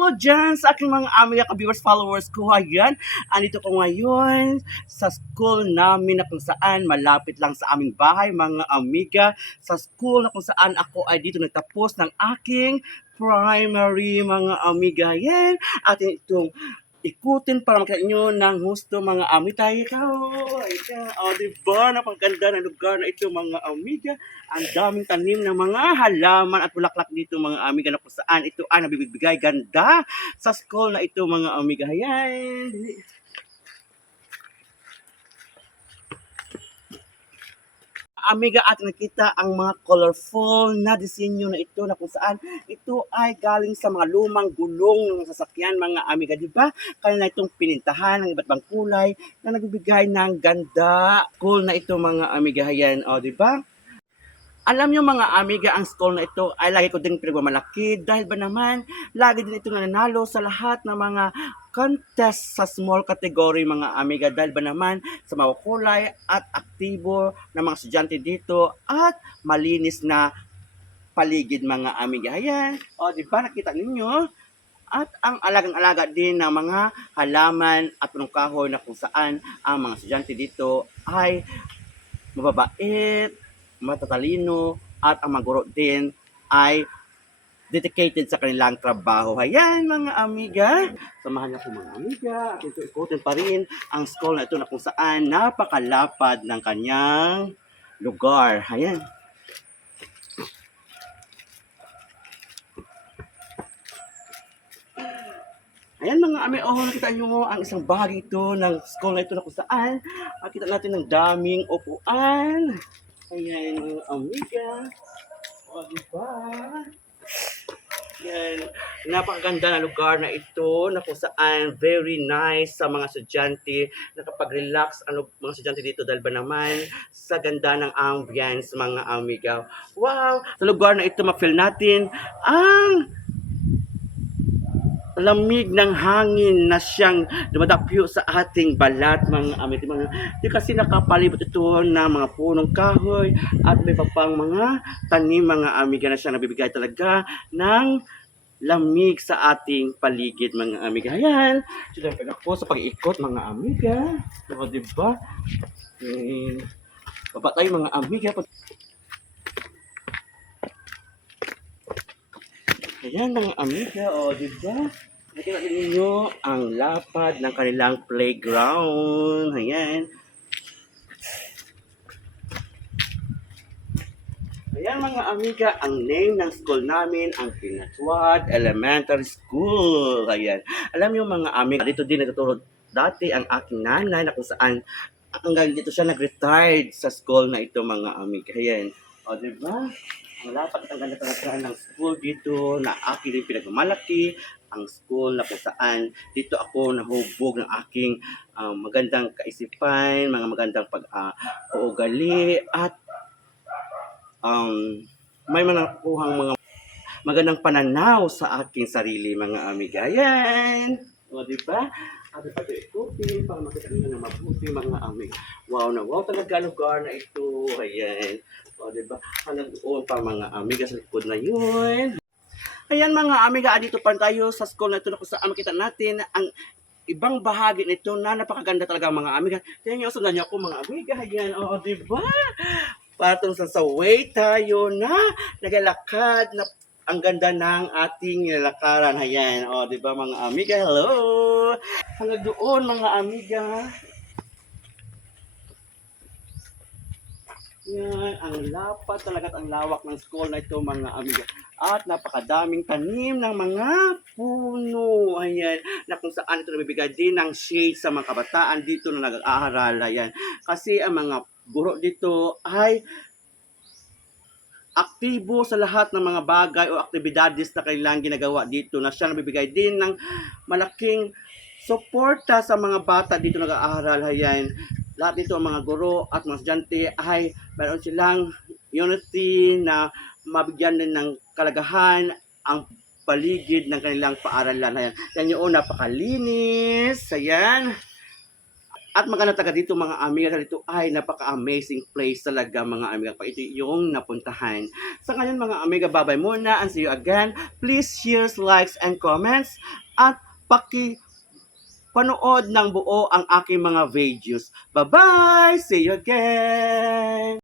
hello dyan sa aking mga amiga ka-viewers, followers ko. Ayan, andito ko ngayon sa school namin na kung saan malapit lang sa aming bahay, mga amiga. Sa school na kung saan ako ay dito nagtapos ng aking primary, mga amiga. Ayan, atin itong ikutin para makita nyo ng husto, mga amiga. Ayan, o diba, napaganda ng lugar na ito, mga amiga. Ang daming tanim ng mga halaman at bulaklak dito, mga amiga, na kung saan ito ay nabibigbigay ganda sa school na ito, mga amiga. Ayan. Amiga, at nakita ang mga colorful na disenyo na ito na kung saan ito ay galing sa mga lumang gulong ng sasakyan, mga amiga, di ba? Kaya na itong pinintahan ng iba't ibang kulay na nagbibigay ng ganda. Cool na ito, mga amiga. Ayan, o, di ba? Alam nyo, mga amiga, ang school na ito ay lagi ko din pinagmamalaki dahil ba naman lagi din ito nananalo sa lahat ng mga contest sa small category, mga amiga, dahil ba naman sa makukulay at aktibo ng mga estudyante dito at malinis na paligid, mga amiga. Ayan, o di ba, nakita ninyo? At ang alagang-alaga din ng mga halaman at punong kahoy na kung saan ang mga estudyante dito ay mababait, matatalino, at ang mga guro din ay dedicated sa kanilang trabaho. Ayan, mga amiga. Samahan niyo po, mga amiga. At ito, ikutin pa rin ang school na ito na kung saan napakalapad ng kanyang lugar. Ayan. Ayan, mga amiga, nakita nyo ang isang bahagi ito ng school na ito na kung saan makita natin ng daming upuan. Ayan, mga amiga. O, diba? Yan, napakaganda na lugar na ito na kung saan very nice sa mga estudyante, nakapag-relax mga estudyante dito dahil ba naman sa ganda ng ambience, mga amiga. Wow! Sa lugar na ito, ma-feel natin ang lamig ng hangin na siyang dumadapyo sa ating balat, mga amiga. Di kasi nakapalibot ito ng mga punong kahoy at may pang mga tanim, mga amiga, na siyang nabibigay talaga ng lamig sa ating paligid, mga amiga. Ayan, sila ako sa pag-iikot, mga amiga. So, diba? Baba tayo, mga amiga. Ayan, mga amiga, o, diba? Nakita ninyo ang lapad ng kanilang playground. Ayan. Ayan, mga amiga, ang name ng school namin, ang Pinatuad Elementary School. Ayan. Alam niyo, mga amiga, dito din nagtuturo dati ang aking nanay na kung saan hanggang dito siya nag-retired sa school na ito, mga amiga. Ayan. O, diba? Ang lapad at ang ganda talaga ng school dito na aking rin pinagmamalaki. Ang school na kung saan dito ako nahubog ng aking magandang kaisipan, mga magandang pag-uugali, at may nakuhang mga magandang pananaw sa aking sarili, mga amiga. Ayan! O, diba? At pag-ikutin para makita nyo na mabuti, mga amiga. Wow na wow talaga lugar na ito. Ayan. O, diba? Hanggang doon pa, mga amiga, sa likod na yun. Ayan, mga amiga, dito pa tayo sa school na ito na kung saan makita natin ang ibang bahagi nito na napakaganda talaga, mga amiga. Tingnan nyo, sundan nyo ako, mga amiga. Ayan, o, diba? Patong sa way tayo na naglalakad na ang ganda ng ating nilalakaran. Ayan, o, diba, mga amiga? Hello! Hanggang doon, mga amiga. Yan, ang lapad talaga at ang lawak ng school na ito, mga amiga. At napakadaming tanim ng mga puno. Ayan, na kung saan ito nabibigay din ng shade sa mga kabataan dito na nag-aaral. Ayan, kasi ang mga guro dito ay aktibo sa lahat ng mga bagay o aktibidades na kailangang ginagawa dito, na siya nabibigay din ng malaking suporta sa mga bata dito nag-aaral. Ayan, lahat dito ang mga guro at mga estudyante ay mayroon silang unity na mabigyan din ng kalagahan ang paligid ng kanilang paaralan. Ayan, yan yung napakalinis. Ayan. At maganda taga dito mga amiga, dito ay napaka-amazing place talaga mga amiga pag ito yung napuntahan. Sa ngayon mga amiga, bye-bye muna and see you again. Please share, likes, and comments at panood ng buo ang aking mga videos. Bye-bye! See you again!